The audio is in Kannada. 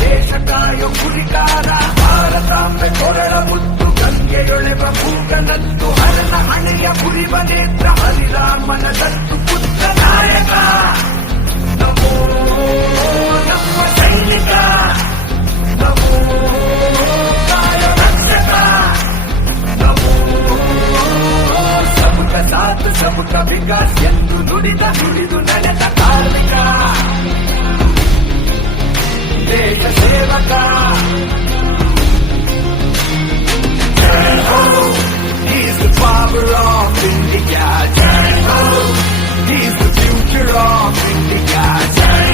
ದೇಶ ಕಾಯೋ ಕುರಿಕಾರ ಭಾರತಾಂಬೆ ಕೊರಳ ಮುತ್ತು ಗಂಗೆಯೊಳೆವ ಭೂಗನತ್ತು ಹರನ ಹಣೆಯ ಪುರಿವ ನೇತ್ರ ಹರಿರಾಮನ ದತ್ತು ಪುತ್ರ ನಾಯಕ ನಮೋ ನಮ್ಮ ಸೈನಿಕ ನಮೋ ಕಾಯ ರಕ್ಷಕ ನಮೋ ಸಬಕ ಸಾಥ್ ಸಬಕ ವಿಕಾಸ್ ಎಂದು ನುಡಿದು ನಡೆದ ಕಾರ್ಮಿಕ ದೇಶ ಸೇವಕ